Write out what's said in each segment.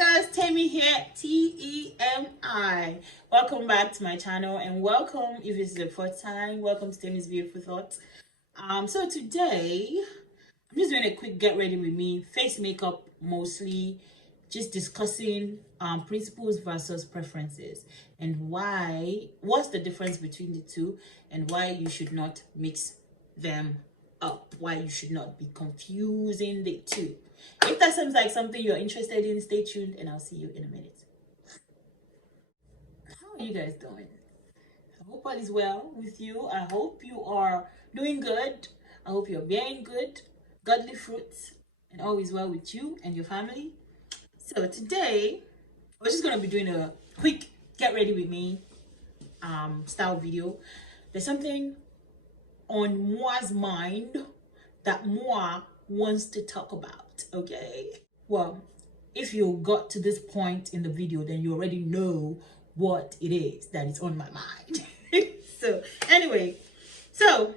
guys, Temi here, T-E-M-I. Welcome back to my channel, and welcome if this is the first time. Welcome to Temi's Beautiful Thoughts. So today I'm just doing a quick get ready with me, face makeup mostly, just discussing principles versus preferences and what's the difference between the two, and why you should not mix them up, why you should not be confusing the two. If that seems like something you're interested in, stay tuned and I'll see you in a minute. How are you guys doing? I hope all is well with you. I hope you are doing good. I hope you're bearing good, godly fruits, and all is well with you and your family. So today, we're just going to be doing a quick get ready with me style video. There's something on Moa's mind that Moa wants to talk about, okay? Well, if you got to this point in the video, then you already know what it is that is on my mind. So anyway, so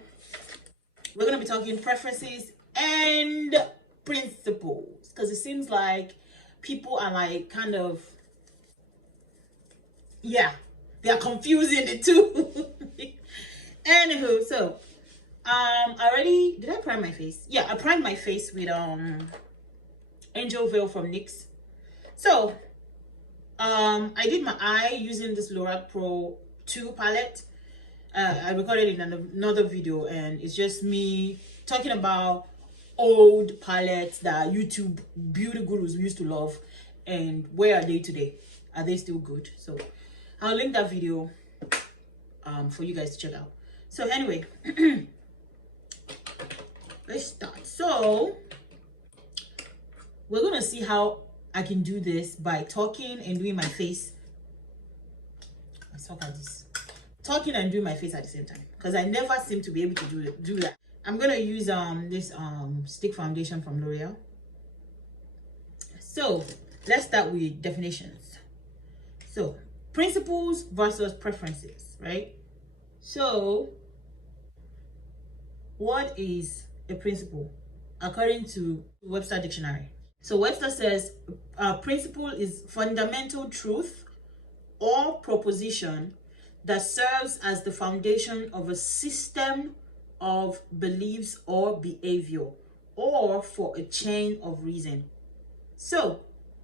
we're gonna be talking preferences and principles, because it seems like people are like kind of, yeah, they are confusing the two. Anywho, so did I prime my face? Yeah, I primed my face with Angel Veil from NYX. So I did my eye using this Lorac Pro 2 palette. I recorded it in another video, and it's just me talking about old palettes that YouTube beauty gurus used to love, and where are they today? Are they still good? So I'll link that video for you guys to check out. So anyway, let's start. So we're gonna see how I can do this by talking and doing my face. Let's talk like this. Talking and doing my face at the same time, because I never seem to be able to do that. I'm gonna use this stick foundation from L'Oreal. So let's start with definitions. So principles versus preferences, right? So what is a principle according to Webster Dictionary? So Webster says a principle is fundamental truth or proposition that serves as the foundation of a system of beliefs or behavior, or for a chain of reason. So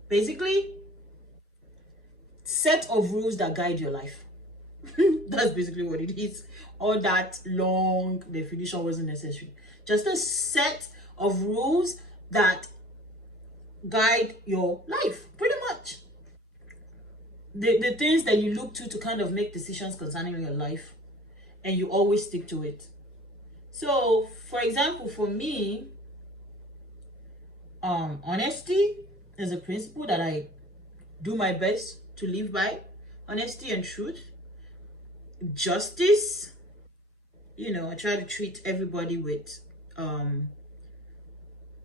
basically, set of rules that guide your life. That's basically what it is. All that long definition wasn't necessary. Just a set of rules that guide your life, pretty much. The things that you look to kind of make decisions concerning your life, and you always stick to it. So for example, for me, honesty is a principle that I do my best to live by. Honesty and truth. Justice, you know, I try to treat everybody with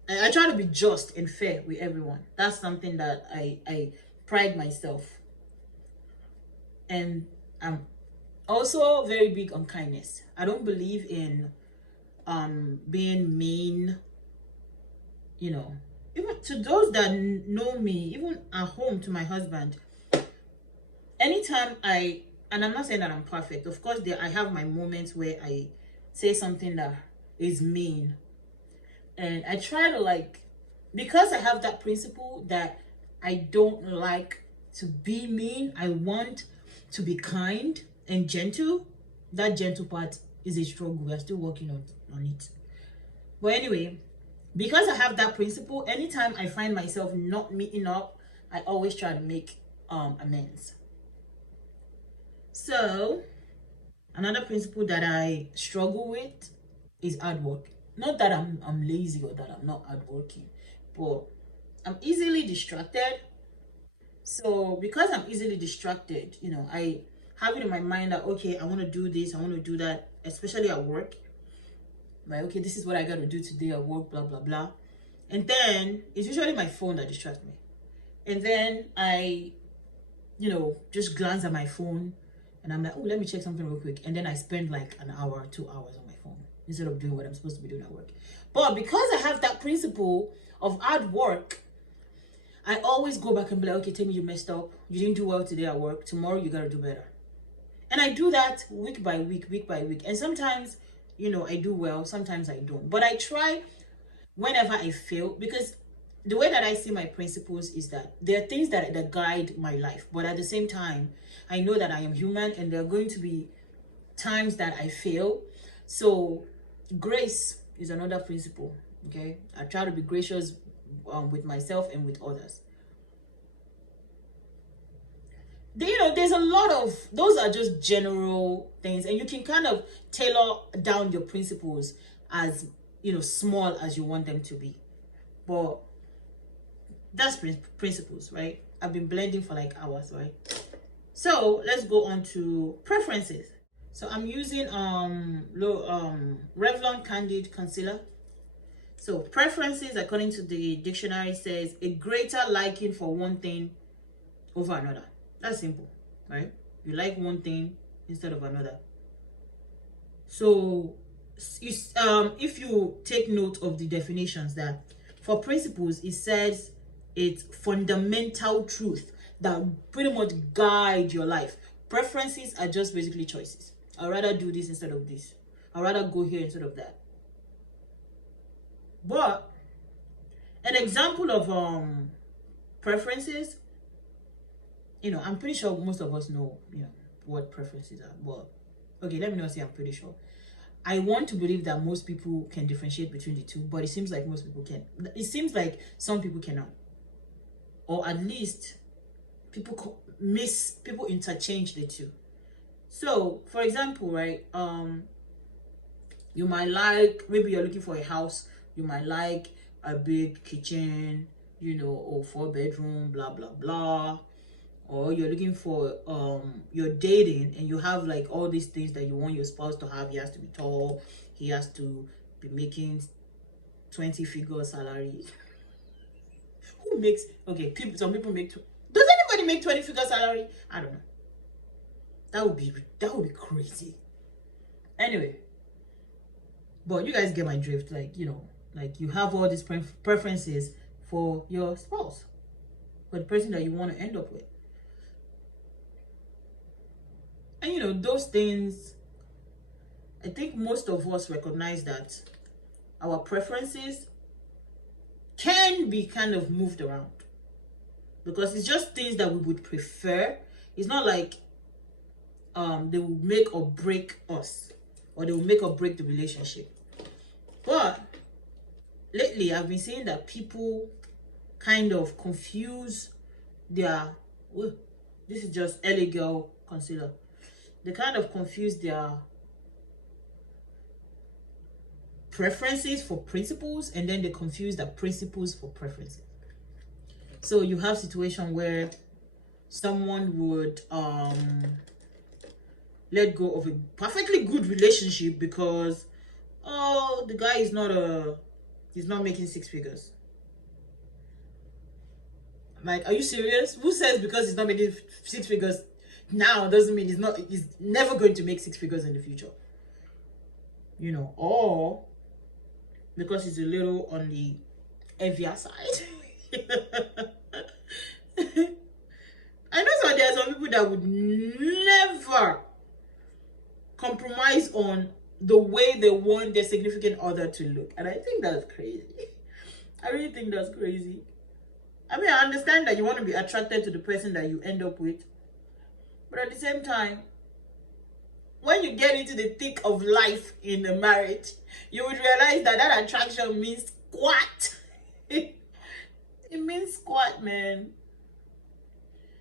I try to be just and fair with everyone. That's something that I pride myself. And I'm also very big on kindness. I don't believe in being mean, you know. Even to those that know me, even at home, to my husband, anytime and I'm not saying that I'm perfect. Of course, I have my moments where I say something that is mean. And I try to, like, because I have that principle that I don't like to be mean, I want to be kind and gentle. That gentle part is a struggle. We are still working on it. But anyway, because I have that principle, anytime I find myself not meeting up, I always try to make amends. So another principle that I struggle with is hard work. Not that I'm lazy or that I'm not hardworking, but I'm easily distracted. So because I'm easily distracted, you know, I have it in my mind that, okay, I want to do this, I want to do that, especially at work. Like, okay, this is what I got to do today at work, blah, blah, blah. And then it's usually my phone that distracts me. And then I, you know, just glance at my phone and I'm like, oh, let me check something real quick. And then I spend like an hour, 2 hours on my phone instead of doing what I'm supposed to be doing at work. But because I have that principle of hard work, I always go back and be like, okay, tell me you messed up. You didn't do well today at work. Tomorrow you gotta do better. And I do that week by week, week by week. And sometimes, you know, I do well, sometimes I don't. But I try whenever I fail, because the way that I see my principles is that there are things that guide my life. But at the same time, I know that I am human and there are going to be times that I fail. So grace is another principle. Okay, I try to be gracious with myself and with others. You know, there's a lot of those are just general things, and you can kind of tailor down your principles as, you know, small as you want them to be. But that's principles, right? I've been blending for like hours, right? So let's go on to preferences. So I'm using Revlon Candid Concealer. So preferences, according to the dictionary, says a greater liking for one thing over another. That's simple, right? You like one thing instead of another. So if you take note of the definitions, that for principles, it says it's fundamental truth that pretty much guide your life. Preferences are just basically choices. I'd rather do this instead of this. I'd rather go here instead of that. But an example of preferences, you know, I'm pretty sure most of us know, you know, what preferences are. But okay, let me not say I'm pretty sure. I want to believe that most people can differentiate between the two, but it seems like most people can. It seems like some people cannot, or at least people interchange the two. So, for example, right, you might like, maybe you're looking for a house, you might like a big kitchen, you know, or 4-bedroom, blah blah blah. Or you're looking for you're dating and you have like all these things that you want your spouse to have. He has to be tall, he has to be making 20-figure salary. Who makes, okay, some people make, does anybody make 20-figure salary? I don't know. That would be crazy. Anyway, but you guys get my drift. Like, you know, like you have all these preferences for your spouse, for the person that you want to end up with. And you know, those things, I think most of us recognize that our preferences can be kind of moved around, because it's just things that we would prefer. It's not like they will make or break us, or they will make or break the relationship. But lately I've been seeing that people kind of confuse their, oh, this is just LA Girl concealer. They kind of confuse their preferences for principles, and then they confuse the principles for preferences. So you have situation where someone would let go of a perfectly good relationship because, oh, the guy is he's not making 6 figures. Like, are you serious? Who says because he's not making 6 figures now doesn't mean he's never going to make 6 figures in the future? You know, or because he's a little on the heavier side. I know there are some people that would never compromise on the way they want their significant other to look, and I think that's crazy. I really think that's crazy. I mean, I understand that you want to be attracted to the person that you end up with, but at the same time, when you get into the thick of life in a marriage, you would realize that attraction means squat. It means squat, man.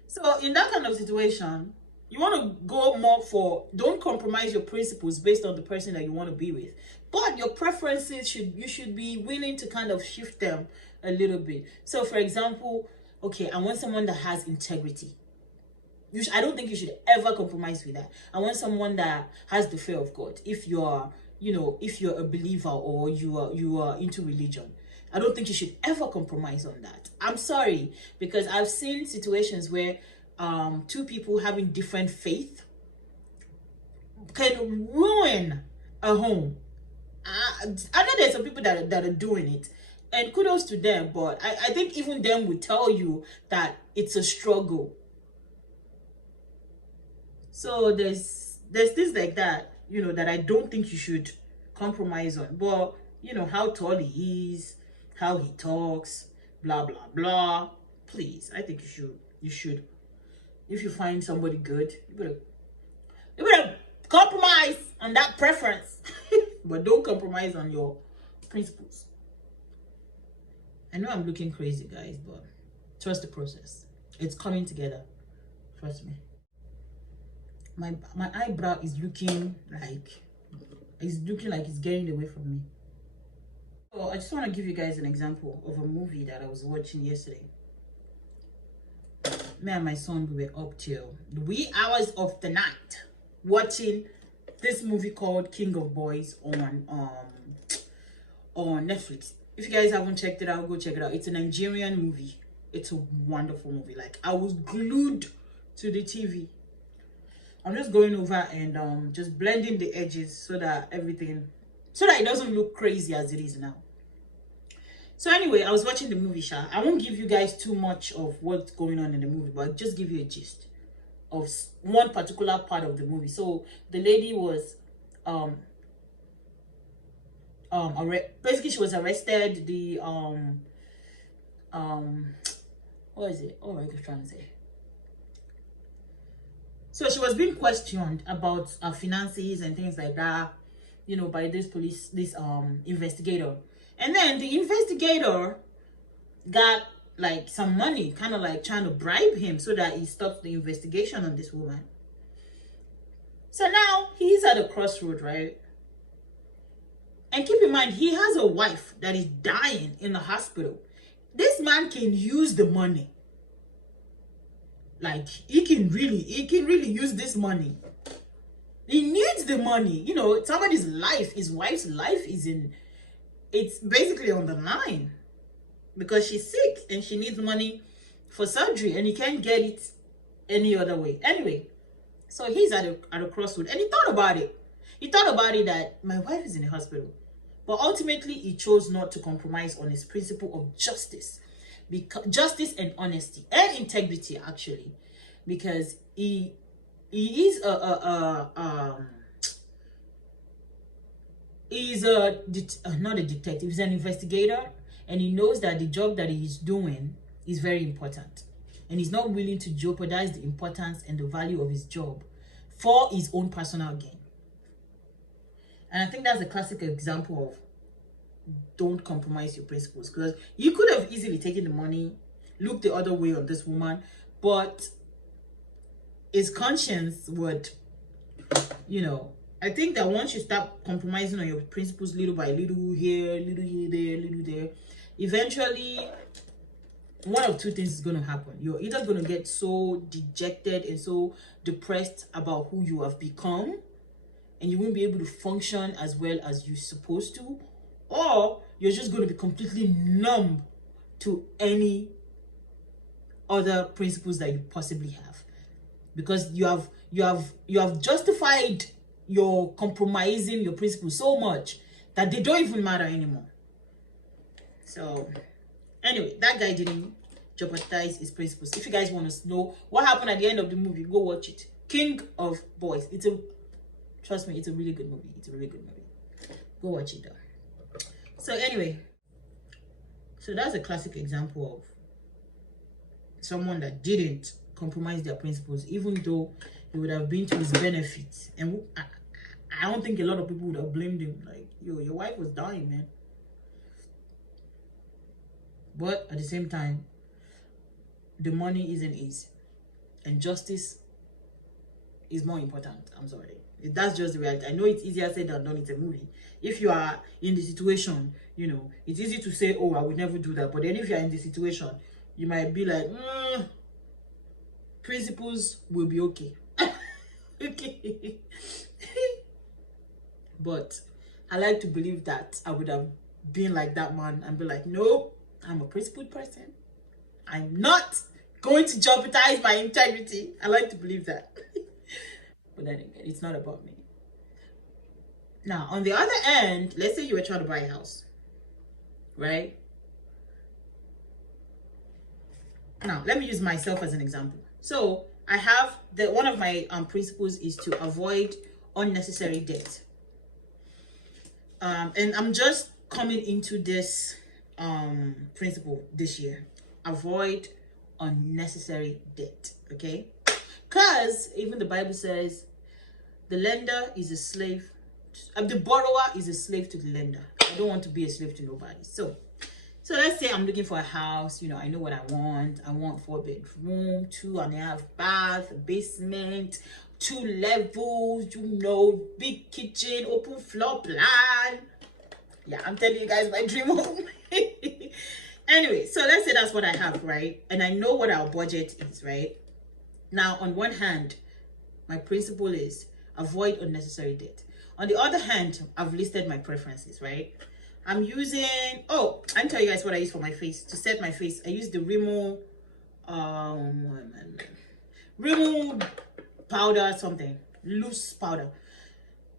So in that kind of situation, you want to go more for, don't compromise your principles based on the person that you want to be with, but your preferences you should be willing to kind of shift them a little bit. So for example, okay, I want someone that has integrity. I don't think you should ever compromise with that. I want someone that has the fear of God. If you're, you know, if you're a believer or you are into religion, I don't think you should ever compromise on that. I'm sorry, because I've seen situations where two people having different faith can ruin a home. I know there's some people that are doing it. and kudos to them, but I think even them would tell you that it's a struggle. So there's things like that, you know, that I don't think you should compromise on. But you know how tall he is, how he talks, blah blah blah. Please, I think you should if you find somebody good, you better compromise on that preference. But don't compromise on your principles. I know I'm looking crazy, guys, but trust the process. It's coming together. Trust me. My eyebrow is looking like it's getting away from me. So I just want to give you guys an example of a movie that I was watching yesterday. Me and my son, we were up till the wee hours of the night watching this movie called King of Boys on Netflix. If you guys haven't checked it out, go check it out. It's a Nigerian movie. It's a wonderful movie. Like, I was glued to the TV. I'm just going over and just blending the edges so that it doesn't look crazy as it is now. So anyway, I was watching the movie, Sha. I won't give you guys too much of what's going on in the movie, but I'll just give you a gist of one particular part of the movie. So the lady was basically she was arrested. The what is it? Oh, I was trying to say. So she was being questioned about her finances and things like that, you know, by this investigator. And then the investigator got like some money, kind of like trying to bribe him so that he stops the investigation on this woman. So now he's at a crossroad, right? And keep in mind, he has a wife that is dying in the hospital. This man can use the money. Like, he can really use this money. He needs the money. You know, somebody's life, his wife's life it's basically on the line. Because she's sick and she needs money for surgery and he can't get it any other way. Anyway, so he's at a crossroad and he thought about it. He thought about it that my wife is in the hospital. But ultimately, he chose not to compromise on his principle of justice. Justice and honesty and integrity, actually. Because he is not a detective, he's an investigator. And he knows that the job that he's doing is very important. And he's not willing to jeopardize the importance and the value of his job for his own personal gain. And I think that's a classic example of don't compromise your principles. Because you could have easily taken the money, looked the other way on this woman, but his conscience would, you know, I think that once you start compromising on your principles little by little, here, there, little there, eventually one of two things is going to happen. You're either going to get so dejected and so depressed about who you have become, and you won't be able to function as well as you're supposed to, or you're just going to be completely numb to any other principles that you possibly have, because you have justified your compromising your principles so much that they don't even matter anymore. So anyway, that guy didn't jeopardize his principles. If you guys want to know what happened at the end of the movie, go watch it. King of Boys. Trust me, it's a really good movie. It's a really good movie. Go watch it though. So anyway, so that's a classic example of someone that didn't compromise their principles, even though it would have been to his benefit. And I don't think a lot of people would have blamed him. Like, yo, your wife was dying, man. But at the same time, the money isn't his. And justice is more important. I'm sorry. That's just the reality. I know it's easier said than done. It's a movie. If you are in the situation, you know, it's easy to say, oh, I would never do that. But then if you're in the situation, you might be like, principles will be okay. Okay. But I like to believe that I would have been like that man and be like, nope, I'm a principled person. I'm not going to jeopardize my integrity. I like to believe that. But then again, it's not about me. Now, on the other end, let's say you were trying to buy a house, right? Now let me use myself as an example. So I have one of my principles is to avoid unnecessary debt. And I'm just coming into this principle this year. Avoid unnecessary debt. Okay, because even the Bible says the lender is a slave, the borrower is a slave to the lender. I don't want to be a slave to nobody. So let's say I'm looking for a house. You know, I know what I want. I want 4-bedroom, 2.5 bath, basement, 2 levels, you know, big kitchen, open floor plan. Yeah, I'm telling you guys my dream home. Anyway, so let's say that's what I have, right? And I know what our budget is, right? Now, on one hand, my principle is avoid unnecessary debt. On the other hand, I've listed my preferences, right? I'm using, I'll tell you guys what I use for my face. To set my face, I use the Rimmel powder, something. Loose powder.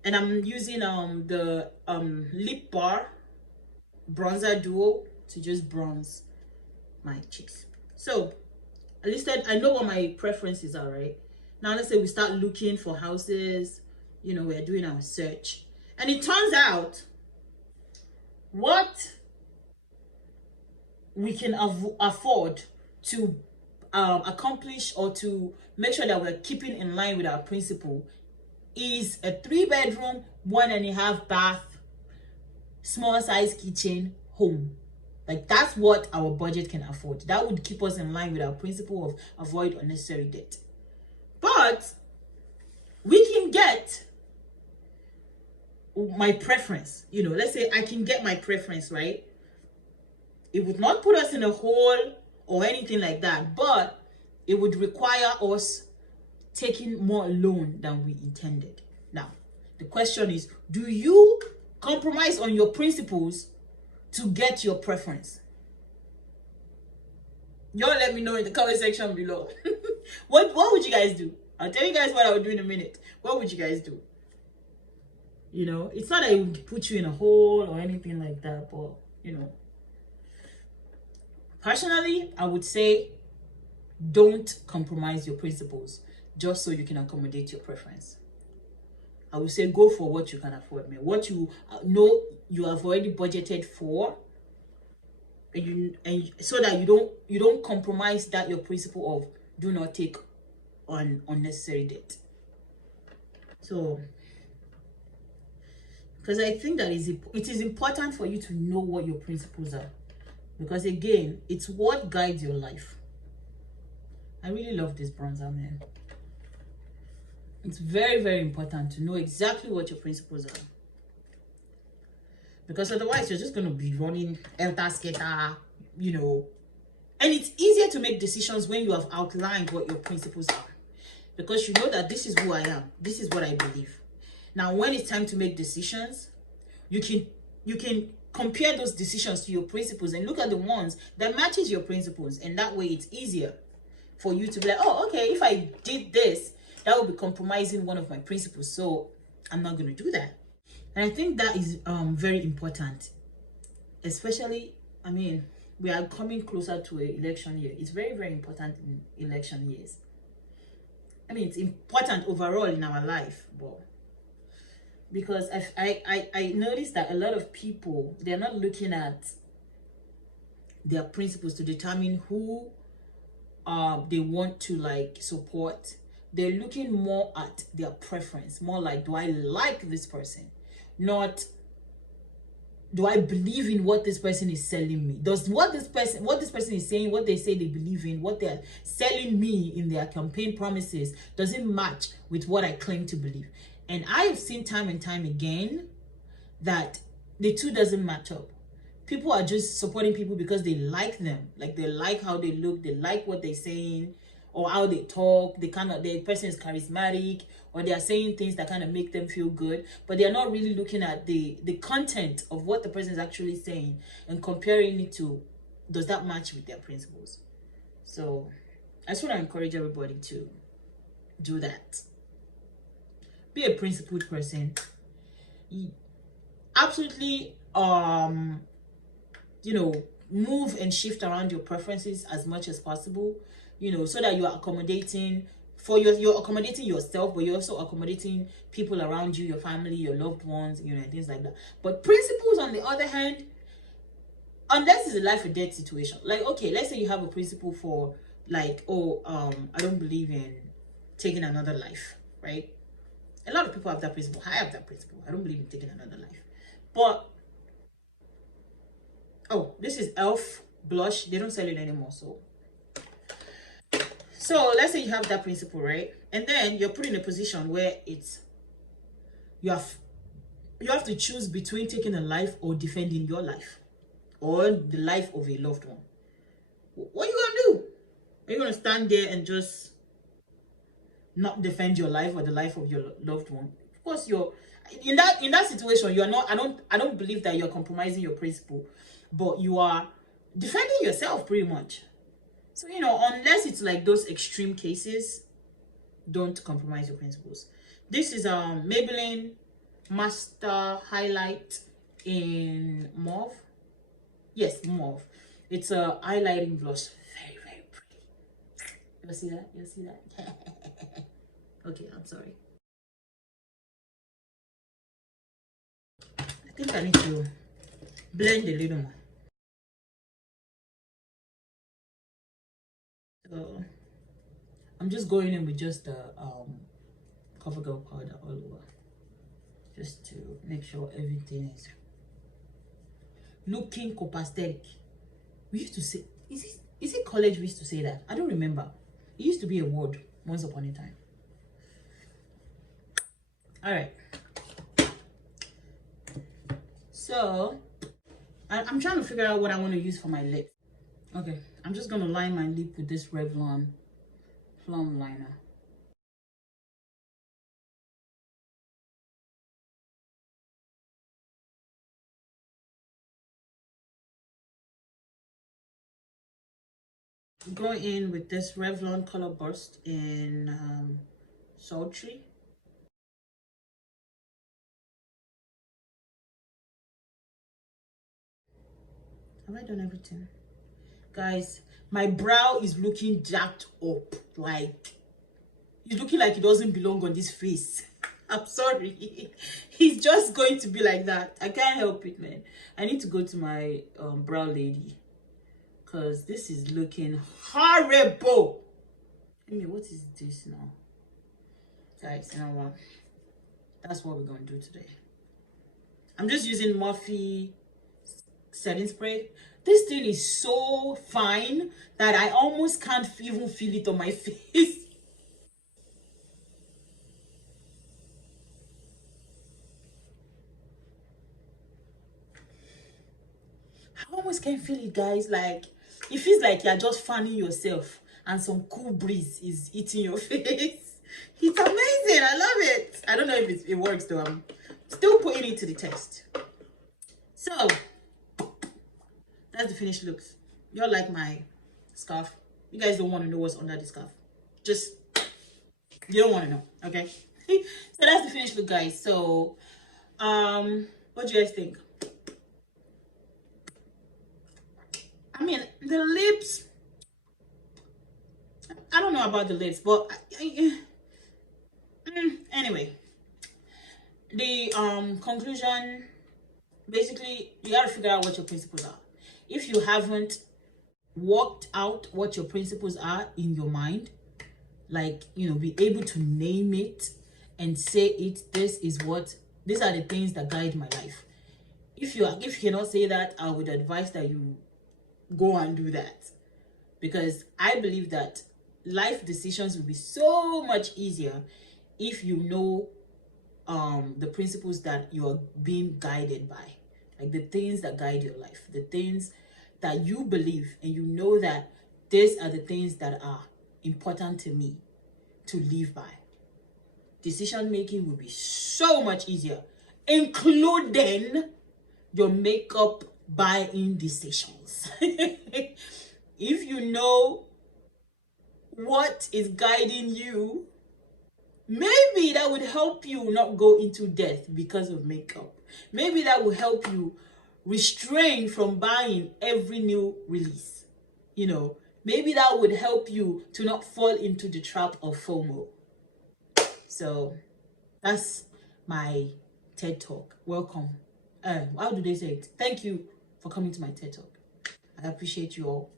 And I'm using the lip bar bronzer duo to just bronze my cheeks. So I know what my preferences are, right? Now let's say we start looking for houses. You know, we're doing our search, and it turns out what we can afford to accomplish or to make sure that we're keeping in line with our principle is a 3-bedroom, 1.5 bath, small size kitchen home. Like, that's what our budget can afford. That would keep us in line with our principle of avoid unnecessary debt. But we can get my preference. You know, let's say I can get my preference, right? It would not put us in a hole or anything like that, but it would require us taking more loan than we intended. Now, the question is, do you compromise on your principles to get your preference? Y'all let me know in the comment section below. What would you guys do? I'll tell you guys what I would do in a minute. What would you guys do? You know, it's not that it would put you in a hole or anything like that, but, you know. Personally, I would say don't compromise your principles just so you can accommodate your preference. I would say go for what you can afford, man. What you know you have already budgeted for, and so that you don't compromise that your principle of do not take on unnecessary debt. So, because I think that it is important for you to know what your principles are, because again, it's what guides your life. I really love this bronzer, man. It's very, very important to know exactly what your principles are, because otherwise you're just going to be running helter-skelter, you know. And it's easier to make decisions when you have outlined what your principles are, because you know that this is who I am, this is what I believe. Now, when it's time to make decisions, you can compare those decisions to your principles and look at the ones that matches your principles, and that way it's easier for you to be like, oh, okay, if I did this, that would be compromising one of my principles, so I'm not going to do that. And I think that is very important, especially, I mean, we are coming closer to an election year. It's very, very important in election years. I mean, it's important overall in our life, but because I noticed that a lot of people, they're not looking at their principles to determine who they want to like support. They're looking more at their preference, more like, do I like this person? Not, do I believe in what this person is selling me? Does what this person is saying, what they say they believe in, what they're selling me in their campaign promises, does it match with what I claim to believe? And I have seen time and time again that the two doesn't match up. People are just supporting people because they like them, like they like how they look, they like what they're saying, or how they talk. The person is charismatic, or they are saying things that kind of make them feel good, but they're not really looking at the content of what the person is actually saying and comparing it to, does that match with their principles? So I just want to encourage everybody to do that. Be a principled person. Absolutely, you know, move and shift around your preferences as much as possible, you know, so that you are accommodating for you're accommodating yourself, but you're also accommodating people around you, your family, your loved ones, you know, and things like that. But principles, on the other hand, unless it's a life or death situation, like, okay, let's say you have a principle for, like, oh, I don't believe in taking another life, right? A lot of people have that principle. I have that principle. I don't believe in taking another life. But oh, this is Elf blush. They don't sell it anymore. So let's say you have that principle, right? And then you're put in a position where it's you have to choose between taking a life or defending your life or the life of a loved one. What are you gonna do? Are you gonna stand there and just not defend your life or the life of your loved one? Of course, you're in that situation. You're not. I don't believe that you're compromising your principle, but you are defending yourself pretty much. So, you know, unless it's like those extreme cases, don't compromise your principles. This is Maybelline Master Highlight in mauve. Yes, mauve. It's a highlighting blush. Very, very pretty. You see that? You see that? Okay, I'm sorry. I think I need to blend a little more. So I'm just going in with just the Covergirl powder all over, just to make sure everything is looking copacetic. We used to say, is it college we used to say that? I don't remember. It used to be a word once upon a time. All right. So I'm trying to figure out what I want to use for my lips. Okay, I'm just gonna line my lip with this Revlon plum liner. Go in with this Revlon Colorburst in Sultry. Have I done everything? Guys, my brow is looking jacked up. Like, it's looking like it doesn't belong on this face. I'm sorry. He's just going to be like that. I can't help it, man. I need to go to my brow lady, because this is looking horrible. I mean, what is this now? Guys, you know what? That's what we're going to do today. I'm just using Morphe setting spray. This thing is so fine that I almost can't even feel it on my face. I almost can't feel it, guys. Like, it feels like you're just fanning yourself and some cool breeze is hitting your face. It's amazing. I love it. I don't know if it works though. I'm still putting it to the test. So that's the finished looks. You're like my scarf. You guys don't want to know what's under the scarf. Just, you don't want to know, okay? So that's the finished look, guys. So what do you guys think? I mean, the lips, I don't know about the lips, but anyway, the conclusion, basically, you gotta figure out what your principles are. If you haven't worked out what your principles are in your mind, like, you know, be able to name it and say it, these are the things that guide my life. If you cannot say that, I would advise that you go and do that, because I believe that life decisions will be so much easier if you know the principles that you are being guided by, like the things that guide your life, the things that you believe, and you know that these are the things that are important to me to live by. Decision making will be so much easier, including your makeup buying decisions. If you know what is guiding you, maybe that would help you not go into debt because of makeup. Maybe that will help you restrain from buying every new release. You know, maybe that would help you to not fall into the trap of FOMO. So that's my TED Talk. Welcome. How do they say it? Thank you for coming to my TED Talk. I appreciate you all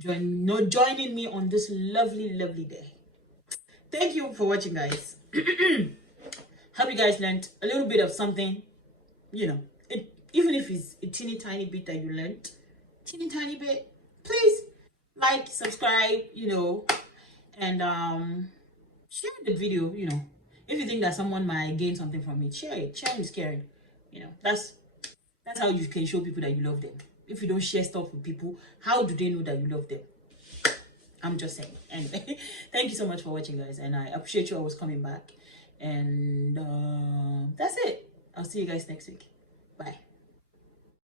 joining me on this lovely day. Thank you for watching, guys. Hope you guys learned a little bit of something. You know, even if it's a teeny tiny bit that you learned, teeny tiny bit, please like, subscribe, you know, and share the video. You know, if you think that someone might gain something from it, share it. Sharing is caring. You know, that's how you can show people that you love them. If you don't share stuff with people, how do they know that you love them? I'm just saying. Anyway, thank you so much for watching, guys, and I appreciate you always coming back. And that's it. I'll see you guys next week.